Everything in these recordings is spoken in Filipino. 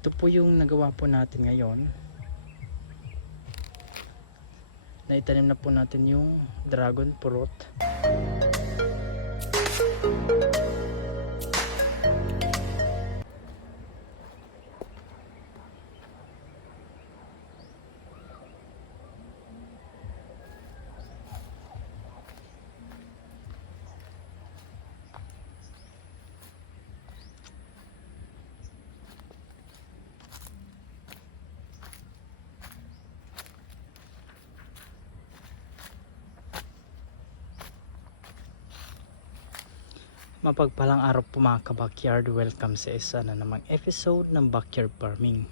Ito po yung nagawa po natin ngayon. Naitanim na po natin yung dragon fruit. Mapagpalang araw po mga ka-backyard. Welcome sa isa na namang episode ng Backyard Farming.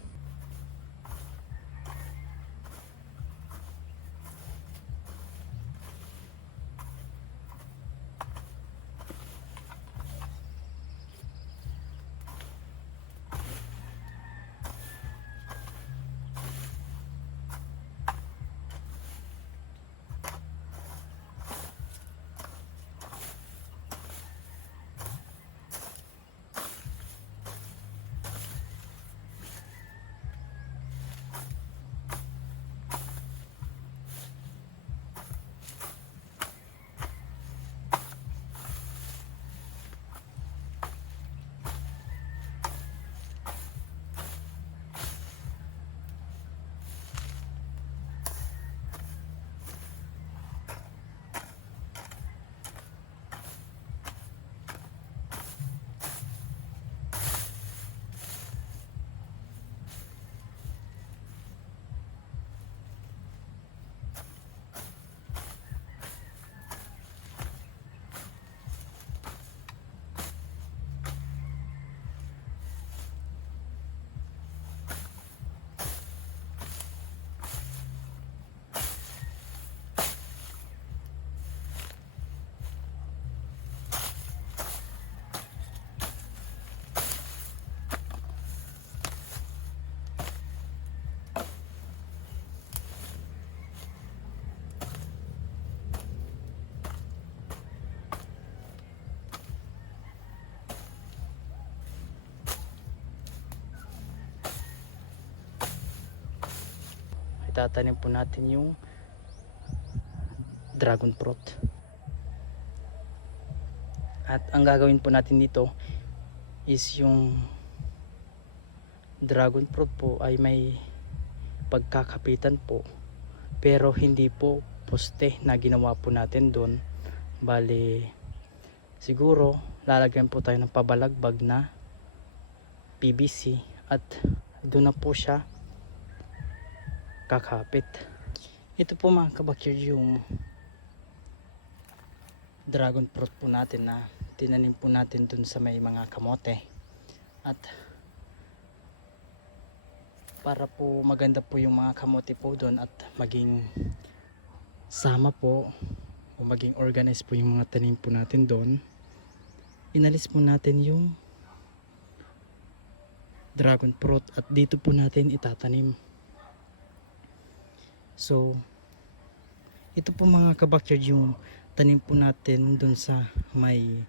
Itatanim po natin yung dragon fruit. At ang gagawin po natin dito is yung dragon fruit po ay may pagkakapitan po, pero hindi po poste na ginawa po natin doon. Bali siguro lalagyan po tayo ng pabalagbag na PVC at doon na po siya kakapit. Ito po mga kabakir yung dragon fruit po natin na tinanim po natin dun sa may mga kamote. At para po maganda po yung mga kamote po dun at maging sama po o maging organized po yung mga tanim po natin dun, inalis po natin yung dragon fruit at dito po natin itatanim. So ito po mga kabakyard yung tanim po natin dun sa may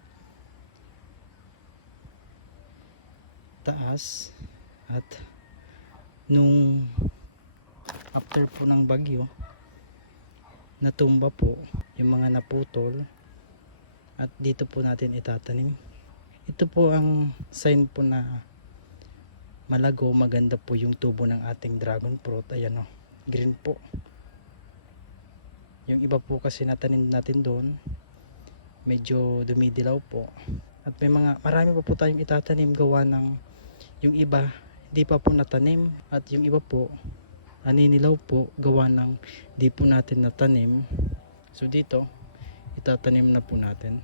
taas. At nung after po ng bagyo, natumba po yung mga naputol at dito po natin itatanim. Ito po ang sign po na malago, maganda po yung tubo ng ating dragon fruit. Ayan o, green po. Yung iba po kasi natanim natin doon, medyo dumidilaw po. At may marami pa po tayong itatanim gawa ng yung iba hindi pa po natanim at yung iba po naninilaw po gawa ng di po natin natanim. So dito itatanim na po natin.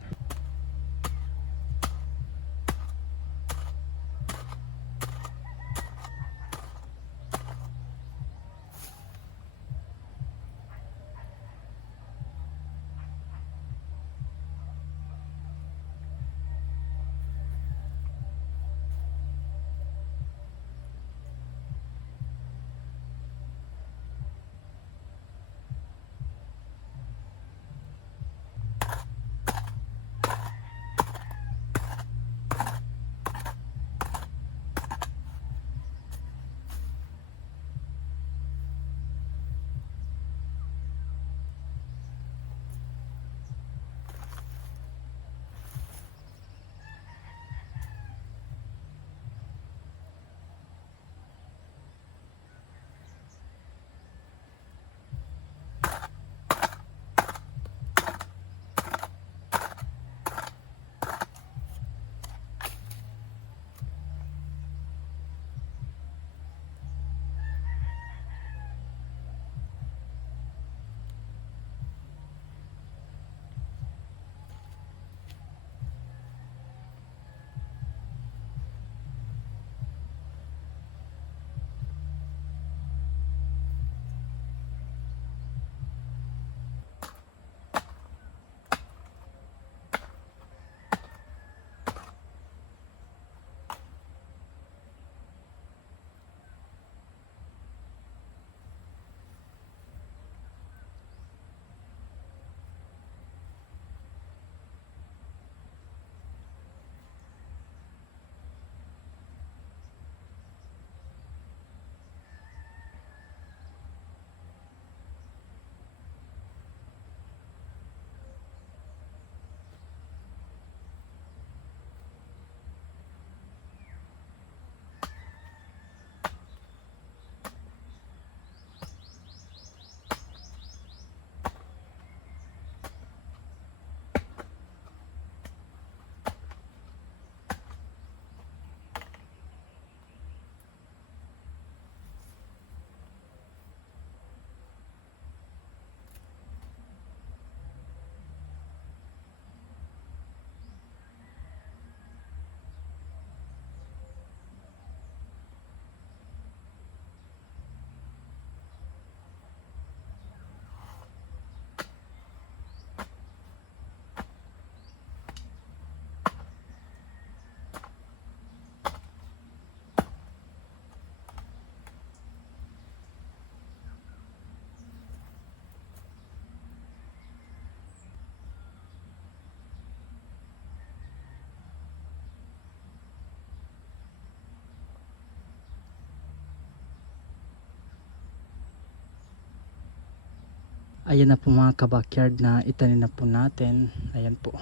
Ayan na po mga kabakyard na itanim na po natin. Ayan po.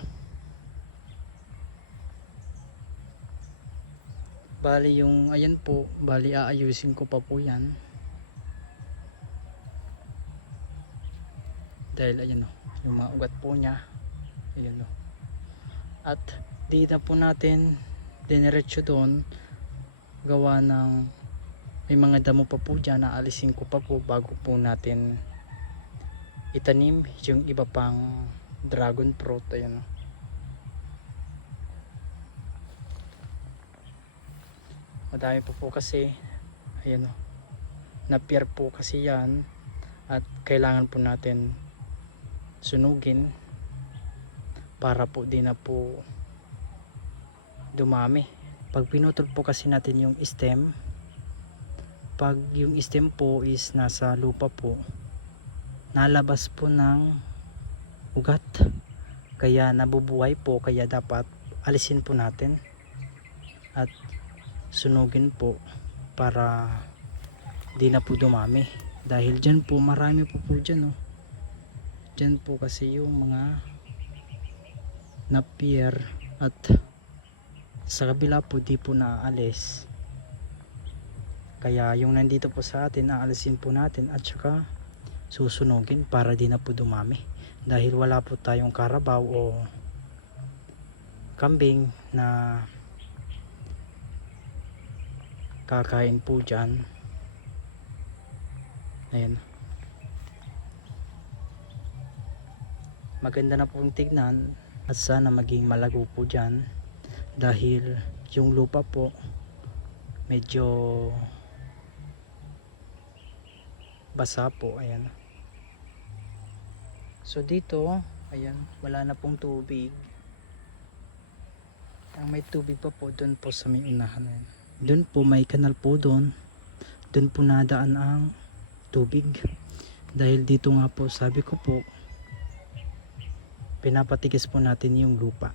Bali yung ayan po, bali aayusin ko pa po yan. Dahil ayan o, yung mga ugat po niya. Ayan o. At di na po natin diniretso doon. Gawa ng may mga damo pa po dyan na alisin ko pa po bago po natin itanim yung iba pang dragon fruit. Ayan o. Madami po kasi ayan o, na-pier po kasi yan at kailangan po natin sunugin para po di na po dumami. Pag pinutol po kasi natin yung stem, pag yung stem po is nasa lupa po, nalabas po ng ugat, kaya nabubuhay po, kaya dapat alisin po natin at sunugin po para di na po dumami. Dahil dyan po marami po dyan oh. Dyan po kasi yung mga napier at sa kabila po di po naaalis, kaya yung nandito po sa atin aalisin po natin at saka susunugin para di na po dumami. Dahil wala po tayong karabaw o kambing na kakain po dyan. Ayan, maganda na pong tignan at sana maging malago po dyan dahil yung lupa po medyo basa po. Ayan, so dito ayan, wala na pong tubig. Ang may tubig pa po doon po sa may unahan. Ayan, doon po may kanal po doon po nadaan ang tubig. Dahil dito nga po sabi ko po, pinapatigas po natin yung lupa.